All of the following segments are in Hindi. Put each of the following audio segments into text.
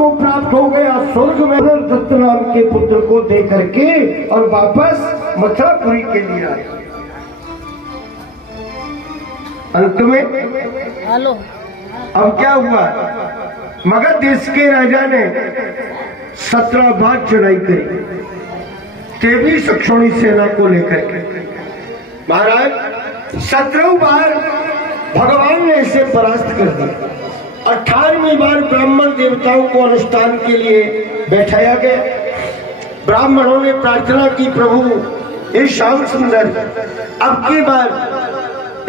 को प्राप्त हो गया स्वर्ग में दत्त नाम के पुत्र को दे करके और वापस मथुरापुरी के लिए आए। अंत में हेलो अब क्या हुआ, मगध देश के राजा ने 17 बार चढ़ाई करी, 23 अक्षौणी सेना को लेकर के। महाराज 17 बार भगवान ने इसे परास्त कर दिया। 18वीं बार ब्राह्मण देवताओं को अनुष्ठान के लिए बैठाया गया। ब्राह्मणों ने प्रार्थना की, प्रभु हे श्याम सुंदर, अब की बार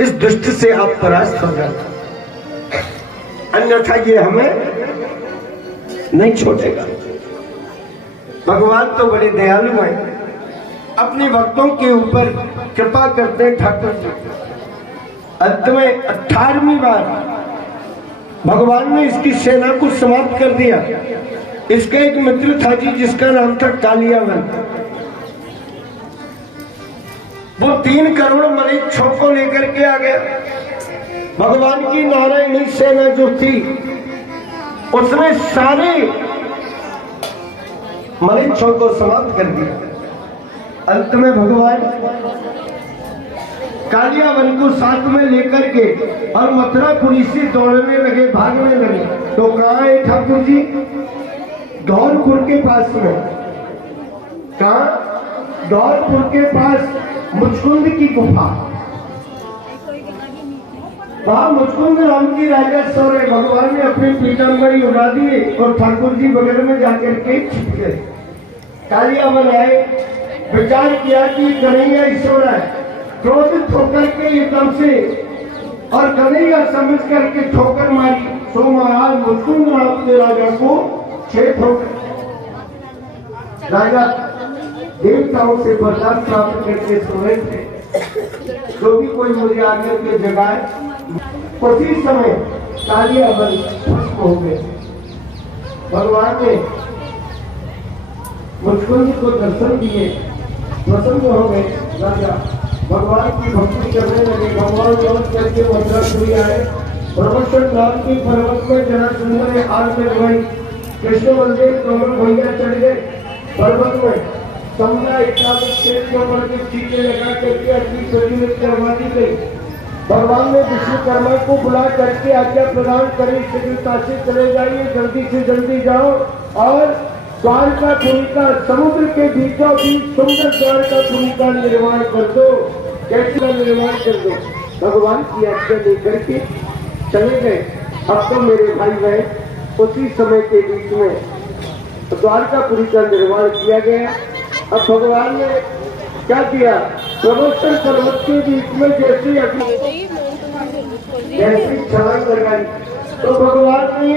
इस दुष्ट से आप परास्त हो जाए, अन्यथा ये हमें नहीं छोड़ेगा। भगवान तो बड़े दयालु हैं, अपने भक्तों के ऊपर कृपा करते हैं ठाकुर जी। अंत में 18वीं बार भगवान ने इसकी सेना को समाप्त कर दिया। इसका एक मित्र था जी, जिसका नाम था कालियावन। वो 3 करोड़ मरीचों को लेकर के आ गया। भगवान की नारायणी सेना जो थी उसने सारे मरीचों को समाप्त कर दिया। अंत में भगवान कालियावन को साथ में लेकर के और मथुरापुरी से दौड़ने लगे, भागने लगे। तो कहाँ है ठाकुर जी? धौलपुर के पास में। कहाँ? धौलपुर के पास मुचकुंद की गुफा, वहां मुचकुंद नाम की राजा सो रहे। भगवान ने अपनी पीताम्बरी उड़ा दिए और ठाकुर जी बगल में जाकर के छिप गए। कालियावन आए, विचार किया कि कन्हैया सो रहा है, क्रोधित होकर के एकदम से और कन्हैया समझ करके ठोकर मारी। तो महाराज मुचकुंद नाम के राजा को 6 ठोकर। राजा देवताओं से वरदान प्राप्त करके सोए थे, जो भी कोई मुझे आगे के जगाए। उसी समय कालियावन भस्म हो गए। भगवान ने मुचकुंद को दर्शन दिए, प्रसन्न हो गए। राजा भगवान की भक्ति करने लगे। भगवान लौट करके मथुरापुरी आए। प्रवचन नाम की पर्वत में जनार्दन ने आग लगवाई। कृष्ण बलदेव दोनों भैया चढ़ गए पर्वत में। समझा एकादश शेर के ऊपर के टीके लगा करके अपनी प्रज्वलित करवा दी गई। भगवान ने विश्वकर्मा को बुला करके आज्ञा प्रदान करी, शीघ्रता से चले जाइए, जल्दी से जल्दी जाओ और द्वारकापुरी का समुद्र के बीचों बीच सुंदर द्वारकापुरी का निर्माण कर दो। कैसे निर्माण कर दो? भगवान की आज्ञा लेकर के चले गए। अब तो मेरे भाई बहन उसी समय के बीच में द्वारकापुरी का निर्माण किया गया। अब भगवान ने क्या किया? प्रवचन पर्वत के बीच में जैसी छलांग लगाई तो भगवान ने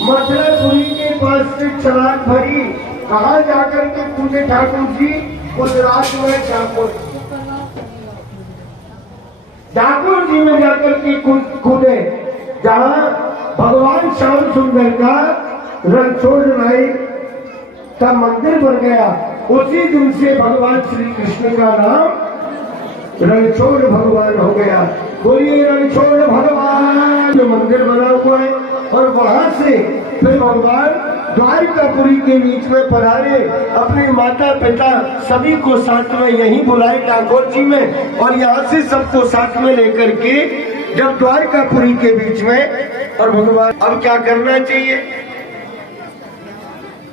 मथुरापुरी के पास से छलांग भरी। कहाँ जाकर के कूदे ठाकुर जी? गुजरात में ठाकुर जी में जाकर के कूदे, जहाँ भगवान श्याम सुंदर का रणछोड़ नाई का मंदिर बन गया। उसी दिन से भगवान श्री कृष्ण का नाम रणछोड़ भगवान हो गया। बोलिए रणछोड़ भगवान। जो मंदिर बना हुआ है और वहां से फिर भगवान द्वारकापुरी के बीच में पधारे। अपने माता पिता सभी को साथ में यहीं बुलाए ठाकुर जी में, और यहाँ से सबको साथ में लेकर के जब द्वारकापुरी के बीच में। और भगवान अब क्या करना चाहिए?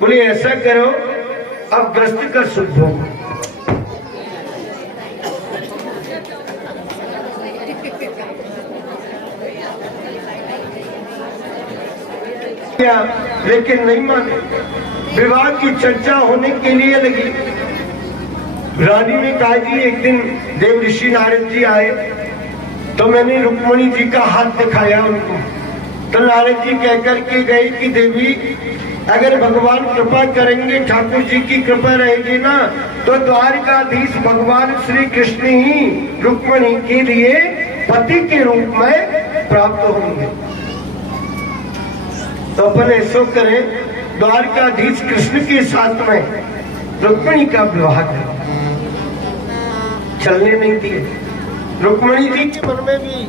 बोले ऐसा करो, अब ग्रस्त का शुद्ध हो। लेकिन नहीं माने। विवाह की चर्चा होने के लिए लगी। रानी ने कहा जी एक दिन देव ऋषि नारद जी आए तो मैंने रुक्मणी जी का हाथ दिखाया उनको। तो नारद जी कहकर के गए कि देवी अगर भगवान कृपा करेंगे, ठाकुर जी की कृपा रहेगी ना, तो द्वारकाधीश भगवान श्री कृष्ण ही रुक्मणी के लिए पति के रूप में प्राप्त होंगे। तो अपन ऐसा करें, द्वारकाधीश कृष्ण के साथ में रुक्मणी का विवाह करें। चलने नहीं दिए। रुक्मणी जी के मन में भी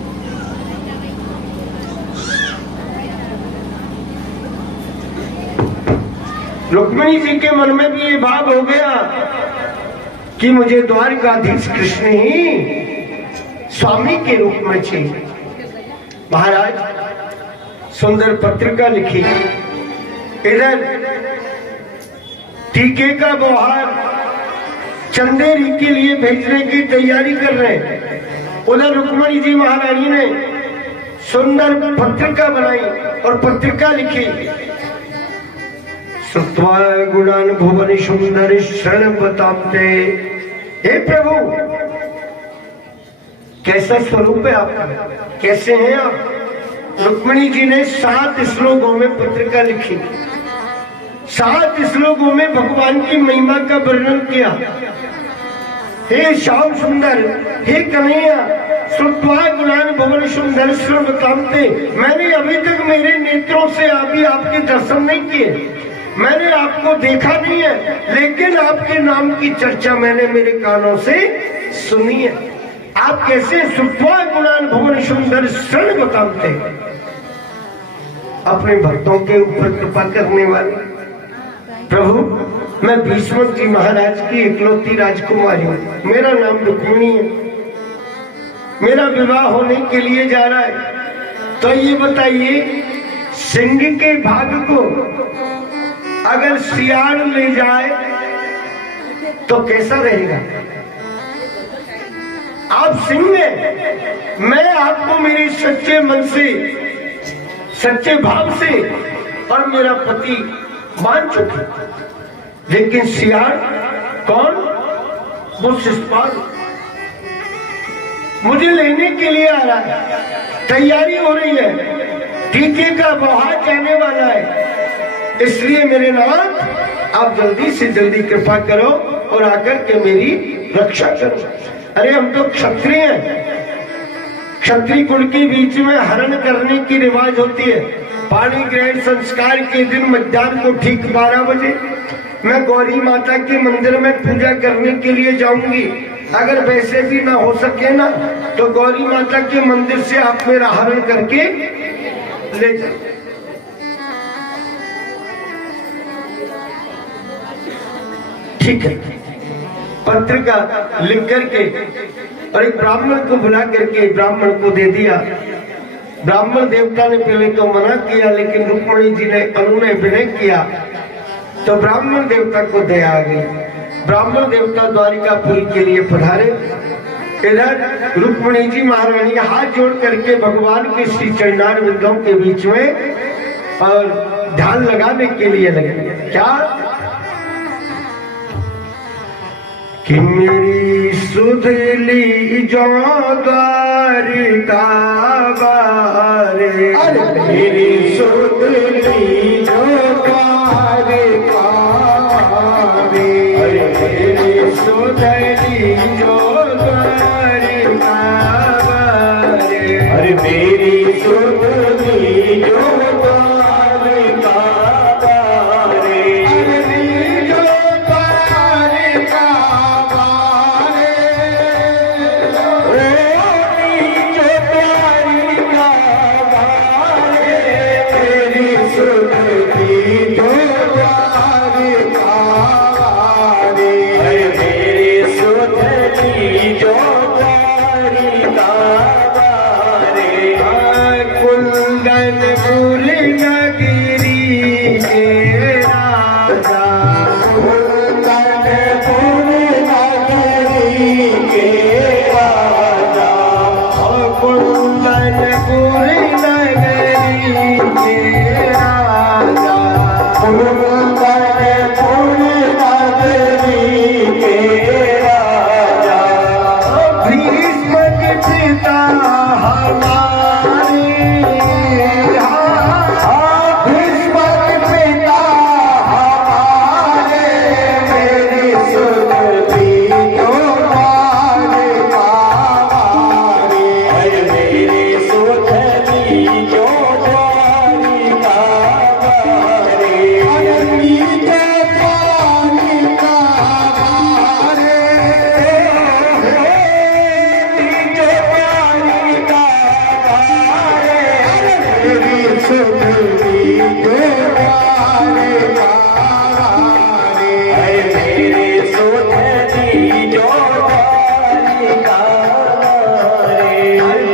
रुक्मिणी जी के मन में भी ये भाव हो गया कि मुझे द्वारकाधीश कृष्ण ही स्वामी के रूप में चाहिए। महाराज सुंदर पत्रिका लिखी, इधर टीके का बौहार चंदेरी के लिए भेजने की तैयारी कर रहे हैं। उधर रुक्मिणी जी महारानी ने सुंदर पत्रिका बनाई और पत्रिका लिखी, श्रुत्वा गुणान भुवन सुंदर शरण बताते। हे प्रभु, कैसा स्वरूप है आपका, कैसे हैं आप? रुक्मिणी जी ने 7 श्लोकों में पत्रिका लिखी, 7 श्लोकों में भगवान की महिमा का वर्णन किया। हे श्याम सुंदर, हे कन्हैया, श्रुत्वा गुणान भुवन सुंदर शरण बताते। मैंने अभी तक मेरे नेत्रों से अभी आपके दर्शन नहीं किए, मैंने आपको देखा नहीं है, लेकिन आपके नाम की चर्चा मैंने मेरे कानों से सुनी है। आप कैसे श्रुत्वा गुणान भुवन सुंदर शरण बताते, अपने भक्तों के ऊपर कृपा करने वाले प्रभु। मैं भीष्म जी महाराज की इकलौती राजकुमारी हूँ, मेरा नाम रुक्मिणी है, मेरा विवाह होने के लिए जा रहा है। तो ये बताइए, सिंह के भाग को अगर सियार ले जाए तो कैसा रहेगा? आप सिंह हैं, मैं आपको मेरे सच्चे मन से, सच्चे भाव से और मेरा पति मान चुके, लेकिन सियार कौन? वो शिषपाल मुझे लेने के लिए आ रहा है, तैयारी हो रही है, टीके का बौहार जाने वाला है। इसलिए मेरे नाथ, आप जल्दी से जल्दी कृपा करो और आकर के मेरी रक्षा करो। अरे हम तो क्षत्रिय हैं, क्षत्रिय कुल के बीच में हरण करने की रिवाज होती है। पाणी ग्रहण संस्कार के दिन मध्याह्न को ठीक 12 बजे मैं गौरी माता के मंदिर में पूजा करने के लिए जाऊंगी। अगर वैसे भी ना हो सके ना, तो गौरी माता के मंदिर से आप मेरा हरण करके ले जाओ। ठीक है, पत्रिका लिख करके और एक ब्राह्मण को बुला करके ब्राह्मण को दे दिया। ब्राह्मण देवता ने पहले तो मना किया, लेकिन रुक्मिणी जी ने अनुनय विनय किया तो ब्राह्मण देवता को दया आ गई। ब्राह्मण देवता द्वारिकापुरी के लिए पधारे। इधर रुक्मिणी जी महारानी हाथ जोड़ करके भगवान के श्री चरणार बिंदों के बीच में और ध्यान लगाने के लिए लगे। क्या कि मेरी सुधली जो द्वारिका बारे, मेरी सुधली जो द्वारिका बारे, मेरी सुधली जो द्वारिका बारे, अरे मेरी सुधली जो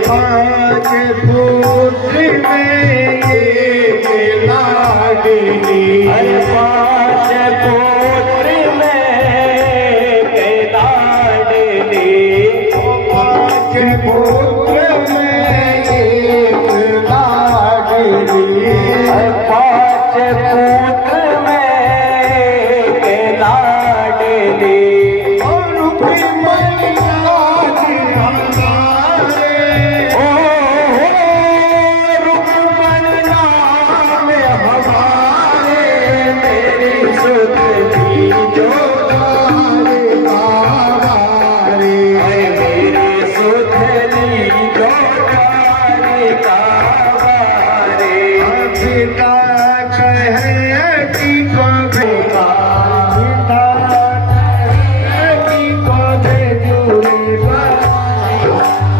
पांच पुत्र में ये लाडली अरे पांच पुत्र में के लाडली पांच पुत्र में एक लाडली अरे पांच पुत्र में के लाडली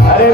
अरे